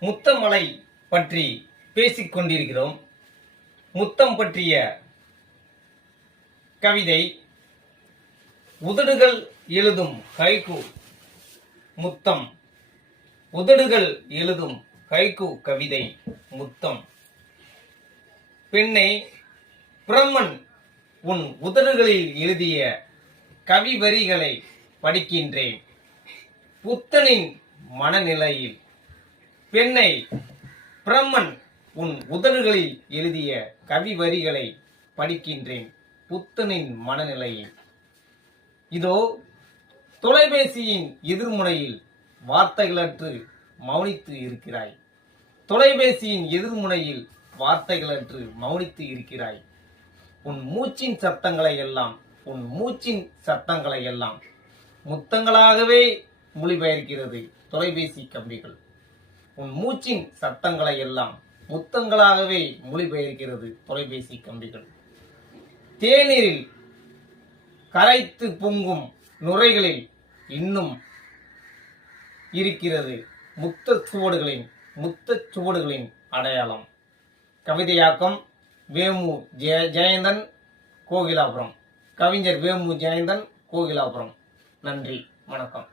முத்தமலை பற்றி பேசிக் கொண்டிருக்கிறோம். முத்தம் பற்றிய கவிதை. உதடுகள் எழுதும் ஹைக்கூ முத்தம். உதடுகள் எழுதும் ஹைக்கூ கவிதை முத்தம். பெண்ணே, பிரம்மன் உன் உதடுகளில் எழுதிய கவி வரிகளை படிக்கின்றேன் புத்தனின் மனநிலையில். பெண்ணை, பிரம்மன் உன் உதடுகளில் எழுதிய கவி வரிகளை படிக்கின்றேன் புத்தனின் மனநிலையில். இதோ தொலைபேசியின் எதிர்முனையில் வார்த்தைகளற்று மௌனித்து இருக்கிறாய். தொலைபேசியின் எதிர்முனையில் வார்த்தைகளற்று மௌனித்து இருக்கிறாய். உன் மூச்சின் சத்தங்களை எல்லாம் முத்தங்களாகவே மொழிபெயர்க்கிறது தொலைபேசி கம்பிகள். உன் மூச்சின் சத்தங்களை எல்லாம் முத்தங்களாகவே மொழிபெயர்க்கிறது தொலைபேசி கம்பிகள். தேநீரில் கரைத்து பொங்கும் நுரைகளில் இன்னும் இருக்கிறது முத்தச் சுவடுகளின் அடையாளம். கவிதையாக்கம் வேமு ஜெயந்தன், கோகிலாபுரம். கவிஞர் வேமு ஜெயந்தன், கோகிலாபுரம். நன்றி, வணக்கம்.